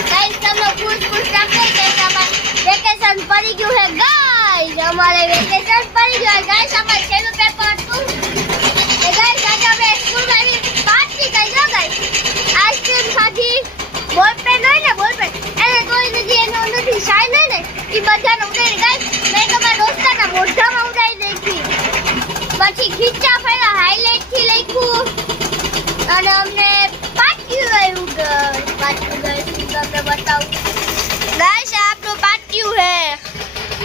guys તમને ખુશ રાખો કે તમારે વેકેશન પડી ગયું હે ગાઈસ અમારે વેકેશન પડી ગયું ગાઈસ અમારે છેલ્લું પેપર હતું એ ગાઈસ આજે અમે સ્કૂલમાં આવી પાર્ટી કરી દો ગાઈસ આઈસ્ક્રીમ ખાધી બોલ પેન હોય ને બોલ પેન એને કોઈ નથી એનો નથી શાઇન હોય ને એ બધાને ઉડાડી ગાઈસ મેં તમારા દોસ્તાના મોઢામાં ઉડાડી દીધી પછી ખીચા ફેરા હાઇલાઇટ થી લખ્યું અને અમને પાટિયું આવ્યું ગાઈસ પાટિયું ગાઈસ તમને બતાવું ગાઈસ આ આપણું પાટિયું હે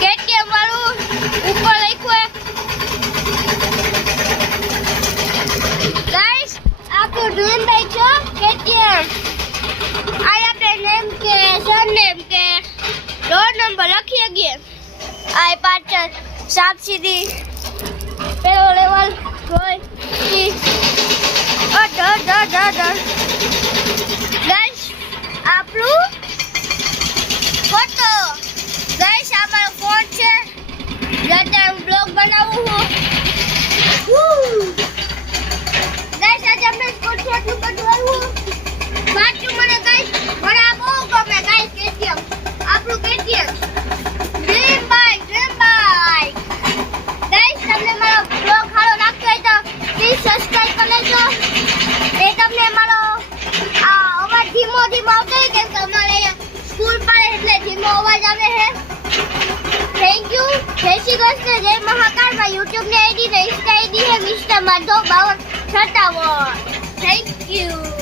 કેટીએમ વાળું ઉપર લખ્યું હે ગાઈસ આપણું ડ્રીમ બાઇક છે કેટીએમ આ આપણે નેમ કે સરનેમ કે રોડ નંબર લખી શકીએ આ પાછળ સાપ સીધી પેલો લેવલ હોય કી ગાઈસ આપણું ફોટો ગાઈસ આ મારો ફોન છે જેને હું બ્લોગ બનાવું છું ગાઈસ આજે આપણે સ્કૂલ થી એટલું બધું આવ્યું બાકી મને ગાઈસ મને આ બહુ ગમે ગાઈસ કેટીએમ આપણું કેટીએમ ડ્રીમ બાઇક ગાઈસ તમને મારો બ્લોગ સારો લાગતો હોય તો પ્લીઝ સબસ્ક્રાઇબ કરી લેજો એ તમને મારો અવાજ ધીમો આવતો હોય કેમ કે અમારે સ્કૂલ પર એટલે ધીમો અવાજ આવે છે થેન્ક યુ જય શ્રી કૃષ્ણ જય મહાકાળ માં યુટ્યુબ ની આઈડી ને ઇન્સ્ટા આઈડી છે મિસ્ટર માધવ 5257 થેન્ક યુ